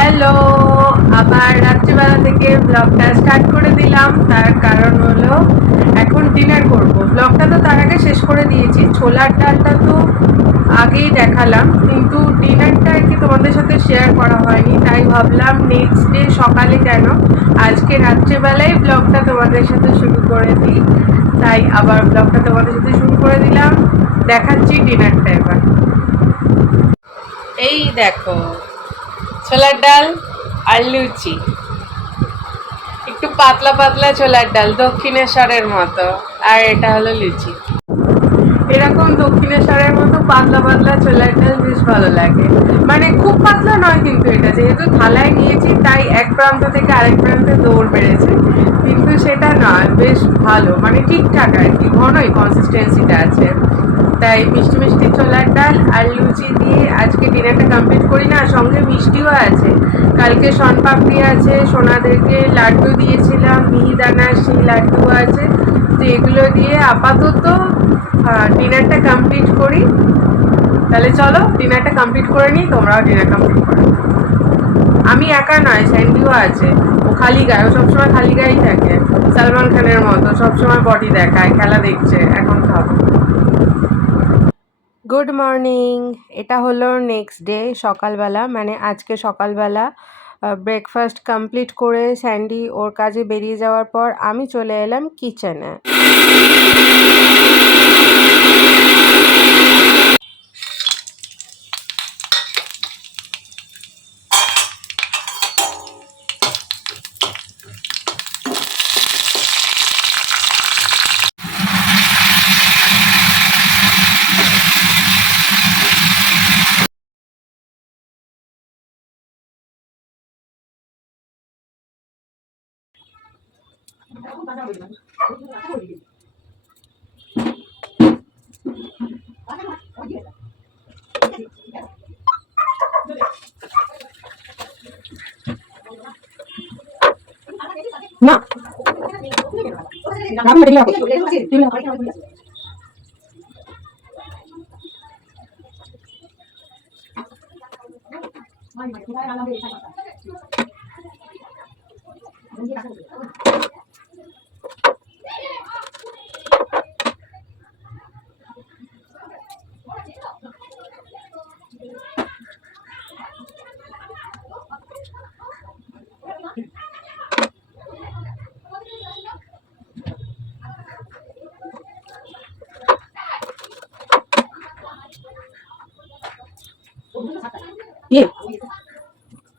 Hello আবার রাত্রিবেলা থেকে ব্লগটা স্টার্ট করে দিলাম। তার কারণ হলো, এখন ডিনার করব। ব্লগটা তো তার আগে শেষ করে দিয়েছি। ছোলার ডালটা তো আগেই দেখালাম, কিন্তু ডিনারটা আর কি তোমাদের সাথে শেয়ার করা হয়নি। তাই ভাবলাম নেক্সট ডে সকালে কেন আজকে রাত্রিবেলায় ব্লগটা তোমাদের সাথে শুরু করে দিই। তাই আবার ব্লগটা তোমাদের সাথে শুরু করে দিলাম। দেখাচ্ছি ডিনারটা এবার। এই দেখো ছোলার ডাল আর লুচি। একটু পাতলা পাতলা ছোলার ডাল, দক্ষিণেশ্বরের মতো। আর এটা হলো লুচি। এরকম দক্ষিণেশ্বরের মতো পাতলা পাতলা ছোলার ডাল বেশ ভালো লাগে। মানে খুব পাতলা নয় কিন্তু এটা, যেহেতু থালায় নিয়েছি, তাই এক প্রান্ত থেকে আরেক প্রান্তে দৌড় বেড়েছে। কিন্তু সেটা নয়, বেশ ভালো। মানে ঠিকঠাক আর কি, ঘনই কনসিস্টেন্সিটা আছে। তাই মিষ্টি মিষ্টি ছোলার ডাল আর লুচি দিয়ে আজকে ডিনারটা কমপ্লিট করি না সঙ্গে মিষ্টিও আছে। কালকে শনপাপড়ি আছে, সোনাদেরকে লাড্ডু দিয়েছিলাম মিহিদানার সেই লাড্ডু আছে। তো এগুলো দিয়ে আপাতত ডিনারটা কমপ্লিট করি। তাহলে চলো, ডিনারটা কমপ্লিট করে নিই, তোমরাও ডিনার কমপ্লিট করো। আমি একা নয়, স্যান্ডিও আছে। ও খালি গায়ে, ও সবসময় খালি গায়েই থাকে। সালমান খানের মতো, সবসময় বডি দেখায়, খেলা দেখছে, এখন খাব। গুড মর্নিং এটা হলো নেক্সট ডে সকালবেলা। মানে আজকে সকালবেলা ব্রেকফাস্ট কমপ্লিট করে স্যান্ডি ওর কাজে বেরিয়ে যাওয়ার পর আমি চলে এলাম কিচেনে না আমি টেবিলে রাখো ইয়ে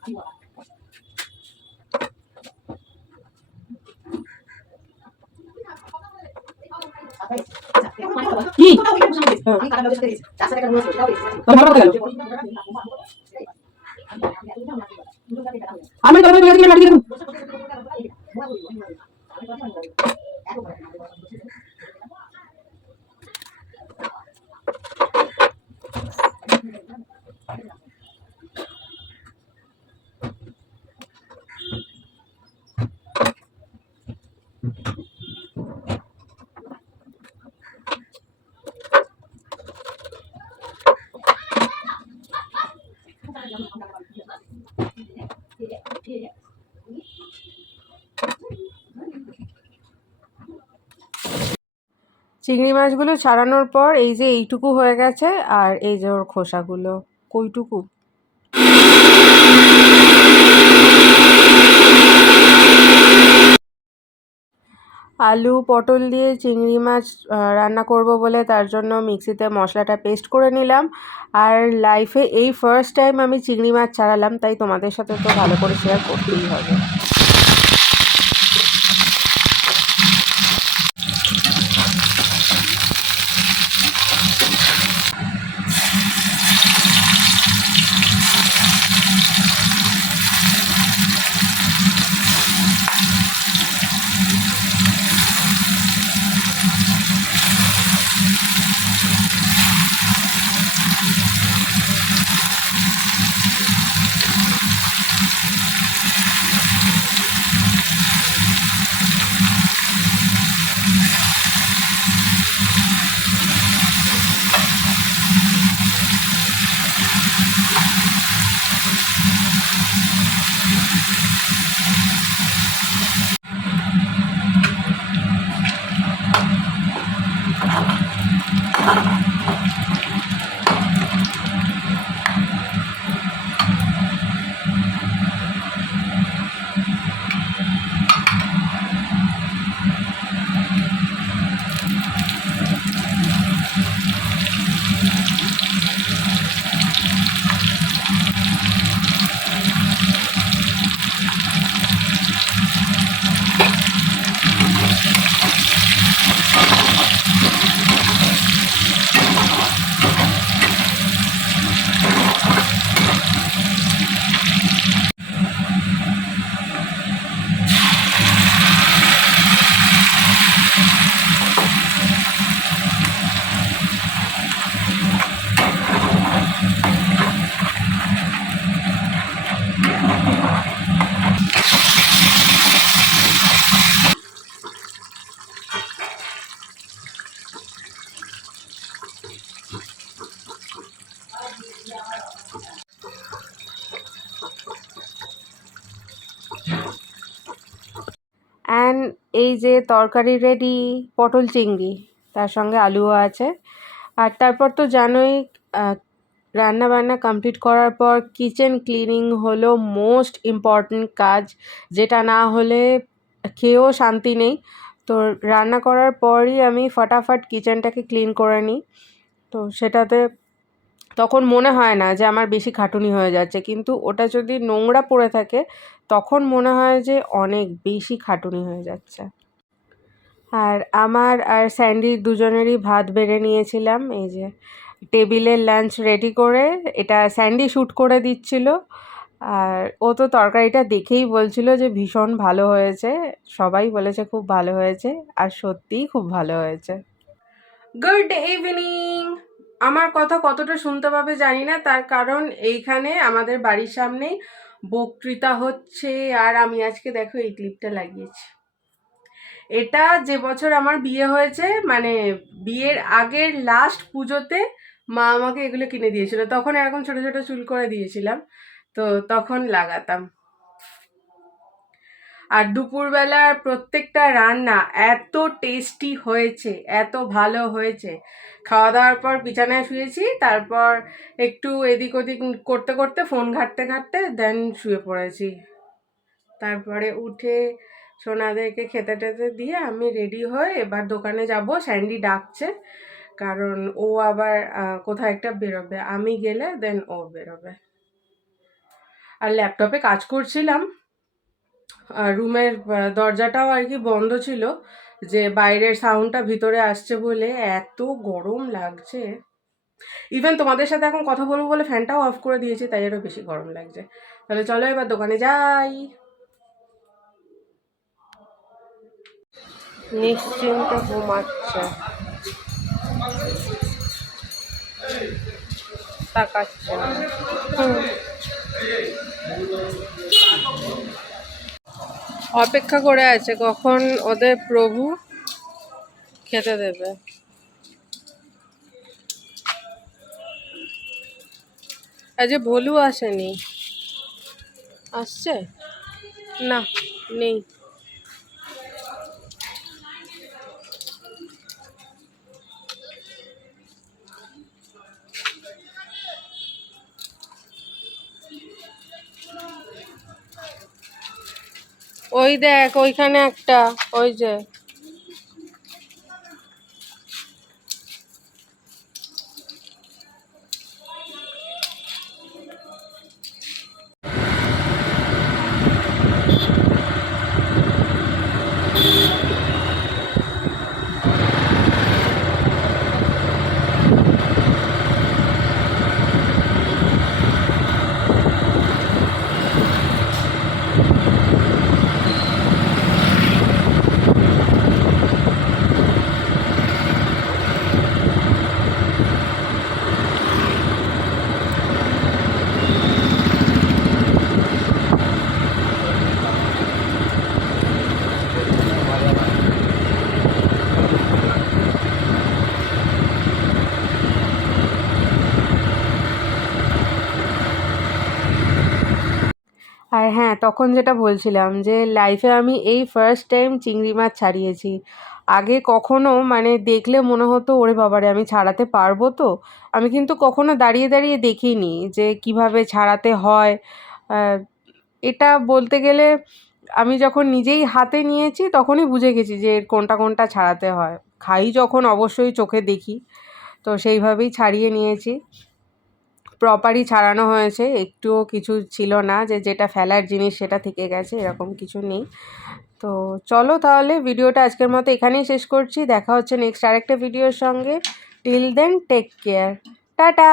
কি আমি তো বলে মাটি দেখুন চিংড়ি মাছগুলো ছাড়ানোর পর এই যে এইটুকু হয়ে গেছে, আর এই যে ওর খোসাগুলো। কইটুকু? আলু, পটল দিয়ে চিংড়ি মাছ রান্না করব বলে তার জন্য মিক্সিতে মশলাটা পেস্ট করে নিলাম। আর লাইফে এই ফার্স্ট টাইম আমি চিংড়ি মাছ ছাড়ালাম, তাই তোমাদের সাথে তো ভালো করে শেয়ার করতেই হবে। যে তরকারি রেডি পটল চিংড়ি, তার সঙ্গে আলুও আছে। আর তারপর তো জানোই রান্না বান্না কমপ্লিট করার পর কিচেন ক্লিনিং হলো মোস্ট ইম্পর্ট্যান্ট কাজ। যেটা না হলে খেয়েও শান্তি নেই। তো রান্না করার পরই আমি ফটাফট কিচেনটাকে ক্লিন করে নিই। তো সেটাতে তখন মনে হয় না যে আমার বেশি খাটুনি হয়ে যাচ্ছে। কিন্তু ওটা যদি নোংরা পড়ে থাকে, তখন মনে হয় যে অনেক বেশি খাটুনি হয়ে যাচ্ছে। আর আমার আর স্যান্ডির দুজনেরই ভাত বেড়ে নিয়েছিলাম। এই যে টেবিলের লাঞ্চ রেডি করে এটা স্যান্ডি শ্যুট করে দিচ্ছিল। আর ও তো তরকারিটা দেখেই বলছিল যে ভীষণ ভালো হয়েছে। সবাই বলেছে খুব ভালো হয়েছে আর সত্যিই খুব ভালো হয়েছে। গুড ইভিনিং আমার কথা কতটা শুনতে পাবে জানি না, তার কারণ এইখানে আমাদের বাড়ির সামনেই বক্তৃতা হচ্ছে। আর আমি আজকে দেখো এই ক্লিপটা লাগিয়েছি। এটা যে বছর আমার বিয়ে হয়েছে মানে বিয়ের আগের লাস্ট পুজোতে মা আমাকে এগুলো কিনে দিয়েছিল। তখন এরকম ছোট ছোট চুল করে দিয়েছিলাম, তো তখন লাগাতাম। আর দুপুরবেলার প্রত্যেকটা রান্না এত টেস্টি হয়েছে, এত ভালো হয়েছে। খাওয়া দাওয়ার পর বিছানায় শুয়েছি, তারপর একটু এদিক ওদিক করতে করতে ফোন ঘাঁটতে ঘাঁটতে দেন শুয়ে পড়েছি। তারপরে উঠে সোনাদেরকে খেতে টেতে দিয়ে আমি রেডি হয়ে এবার দোকানে যাব। স্যান্ডি ডাকছে, কারণ ও আবার কোথাও একটা বেরোবে। আমি গেলে দেন ও বেরোবে। আর ল্যাপটপে কাজ করছিলাম। রুমের দরজাটাও আর কি বন্ধ ছিল, যে বাইরের সাউন্ডটা ভিতরে আসছে বলে এত গরম লাগছে। ইভেন তোমাদের সাথে এখন কথা বলব বলে ফ্যানটাও অফ করে দিয়েছি, তাই আরও বেশি গরম লাগছে। তাহলে চলো এবার দোকানে যাই। নিশ্চিন্তে ঘুমাচ্ছে। তাকাচ্ছে অপেক্ষা করে আছে, কখন ওদের প্রভু খেতে দেবে। আজ ভোলু আসেনি। আসছে? না, নেই। ওই দেখ ওইখানে একটা ওই যে আর হ্যাঁ তখন যেটা বলছিলাম যে লাইফে আমি এই ফার্স্ট টাইম চিংড়ি মাছ ছাড়িয়েছি। আগে কখনো মানে দেখলে মনে হতো, ওরে বাবারে, আমি ছাড়াতে পারব তো? আমি কিন্তু কখনো দাঁড়িয়ে দাঁড়িয়ে দেখিনি যে কীভাবে ছাড়াতে হয়। এটা বলতে গেলে আমি যখন নিজেই হাতে নিয়েছি, তখনই বুঝে গেছি যে কোনটা কোনটা ছাড়াতে হয়। খাই যখন অবশ্যই চোখে দেখি, তো সেইভাবেই ছাড়িয়ে নিয়েছি। প্রপারই ছাড়ানো হয়েছে, একটুও কিছু ছিল না যে যেটা ফেলার জিনিস সেটা থেকে গেছে, এরকম কিছু নেই। তো চলো তাহলে ভিডিওটা আজকের মতো এখানেই শেষ করছি, দেখা হচ্ছে নেক্সট আরেকটা ভিডিওর সঙ্গে। Till then take care tata!